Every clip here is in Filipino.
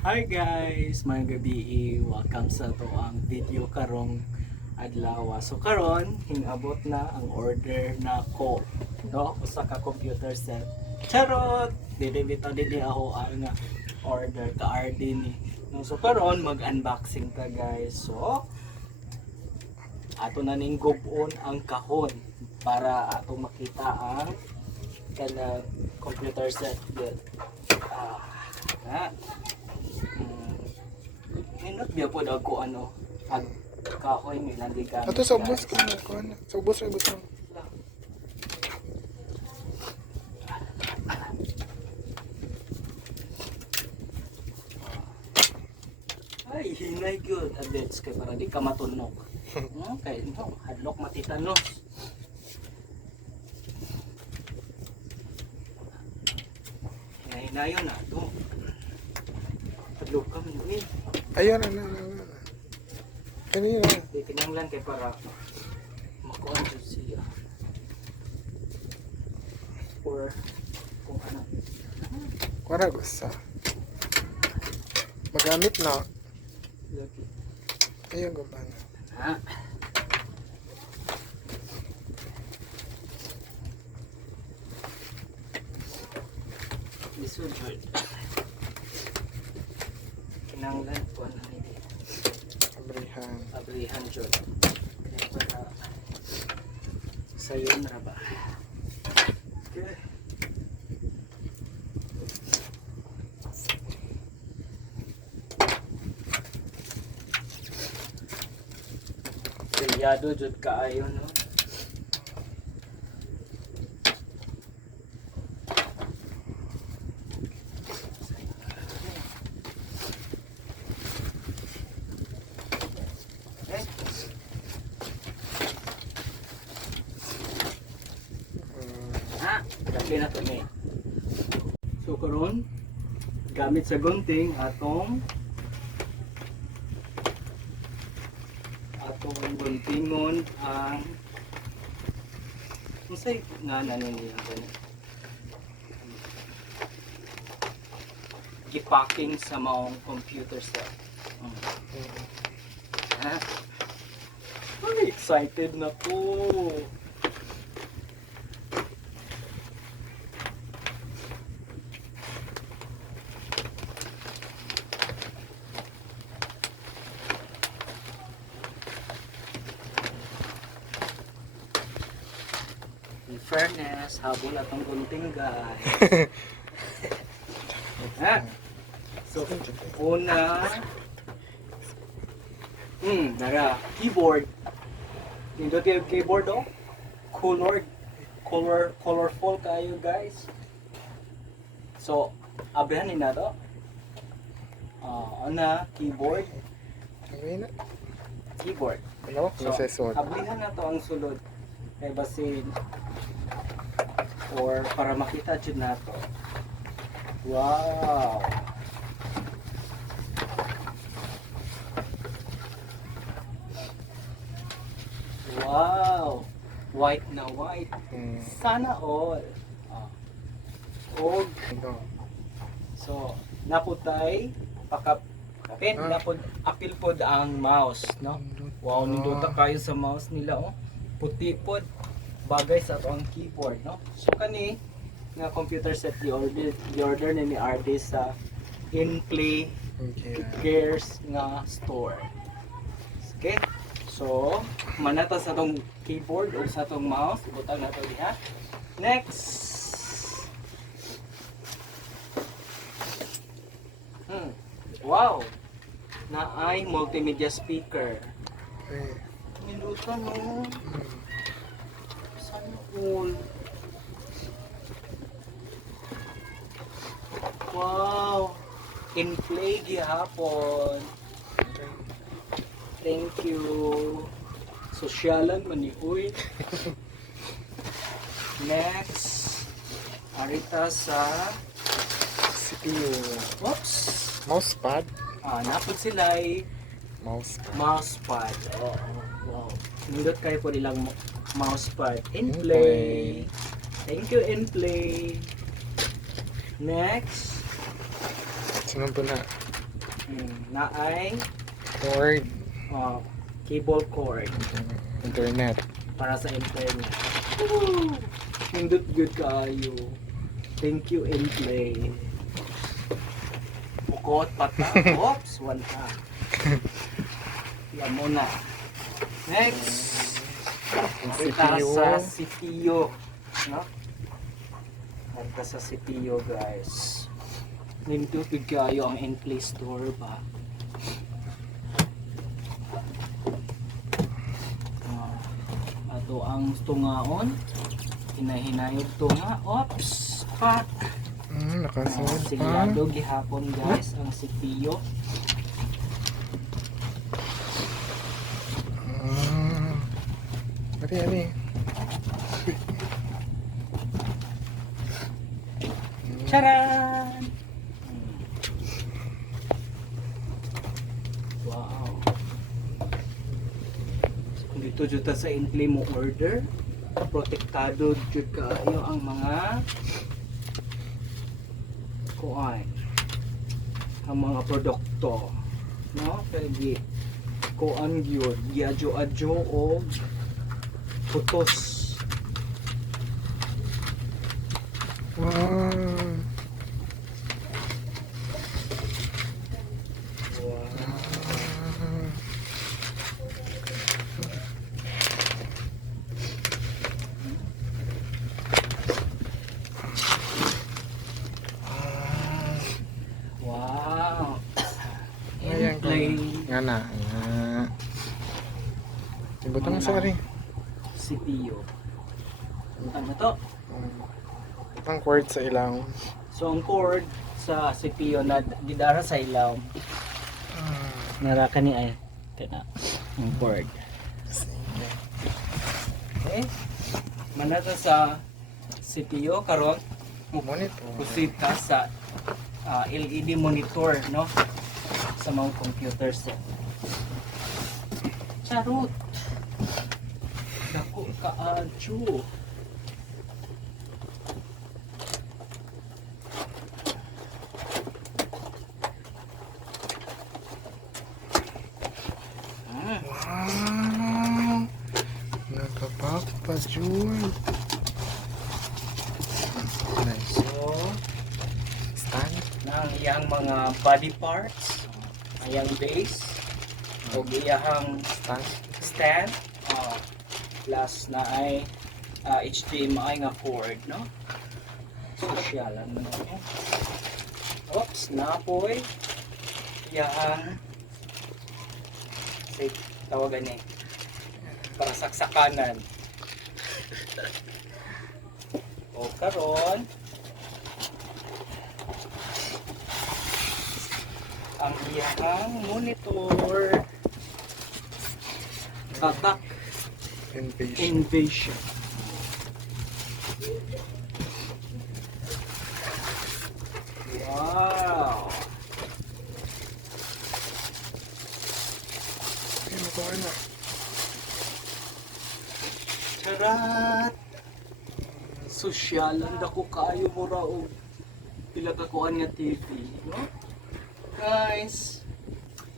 Hi guys, mga gabi, welcome sa to ang video karong adlaw. So karon hingabot na ang order na ko, no? Usa ka computer set. Charot, dili ako ang order ka RD ni. No, so karon mag-unboxing ta guys. So ato na ning gubon ang kahon para ato makita ang kana computer set. Na Minot biya po daw ko ano ag kahoy nila di gamit. Ato sa ubos ko na ko na. Sa ubos ay butang. Ay, hinay good adets kay para di ka matunog. Kay no, hadlok matitanos. Hinayon na to. Hadlok ka man. Ayan na. Kanina. Di kinanglan kay para makuha jud siya. Or kung ano. Kuara gusto. Magamit na. Lagi. Ayun ko ba na. Ha? Iso jud. Kinanglan ko ano ni Abrihan. abrihan jud. Kaya para sayon ra ba. Okay. Selyado jud kaayo no. Kasi na to ni. So karon gamit sa gunting atong guntingon ang unsay nga niya ganun. Gipacking sa maong computer set. Ha? Ay, excited na ko. In fairness, habol atong gunting guys. Ha? So, una, nara, keyboard. Nindot yung keyboard oh. Colorful kayo guys. So, abrihan na to. Una, keyboard. Kamina. Keyboard. Ano? So, Processor. abrihan na to ang sulod. Kay basin or para makita jud nato. Wow. Wow. White na white. Sana all. Og Ito. so naputay pakapin napod apil pod ang mouse, no? Wow, nindota kayo sa mouse nila oh. Puti pod bagay sa atong keyboard, no? So kani nga computer set di order ni RD sa InPlay Okay. Gears nga store. Okay? So, manata sa atong keyboard o sa atong mouse, ibutang nato diha. Next. Wow. Naay multimedia speaker. Okay. Nilutan no. Sana all. Wow. In play gihapon. Thank you. Sosyalan man ni uy. Next. Arita sa CPU. oops. Mousepad. Napod sila ay Mousepad. mousepad. Oh, wow. Nindot kayo po nilang mousepad. In In play. Thank you, in play. Next. Sunod po na. Na ay Cord. cable cord Internet. para sa internet. Woo! Hindot good kaayo. Thank you, Inplay. Bukot pata. Oops, one pa. Yan muna. Next. Yung Kita CPU. sa CPU. No? Kita sa CPU, guys. Hindot good kaayo ang Inplay store ba? Ato ang tungaon. Hinahinayog tunga. Oops! Fuck! Nakasunod pa. Sigurado gihapon guys ang CPU. Ari. Charan! Wow. Kung dito jud ta sa Inplay mo order, protektado jud kaayo ang mga kuan, ang mga produkto, no? Kaya kuan gyud, giadyo-adyo o putos. Wow. Wow. Ayan ko. Inplay Nga na. Ibutan mo sa ari. CPU. Ano to? Ang cord sa ilaw. So ang cord sa CPU na gidara sa ilaw. Nara ka ni ay kana ang cord. Sige. Okay. Manata sa CPU karon Monitor. kusita sa LED monitor, no, sa mga computer set. Charot. Dako kaadyo. Wow. Nakapagpa-jewel. Nice. So, Stand. nang iyang mga body parts, iyang base, o iyang Stand. stand, plus na ay HDMI nga cord, no? Sosyalan mo na. Oops, napoy. Iyang say, tawagan eh. Para saksakanan. O karon ang iyang monitor tatak Invasion. invasion. Wow. Ay, magawa na. Charat! Sosyalan dako kaayo mo ra og pila ka kuan nga TV, no? Guys,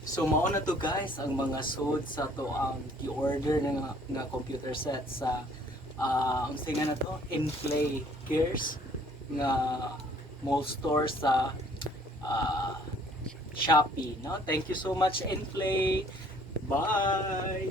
so mao na to guys ang mga sud sa to ang gi-order nga computer set sa ang singa na to Inplay Gears nga mall store sa Shopee, no? Thank you so much Inplay. Bye.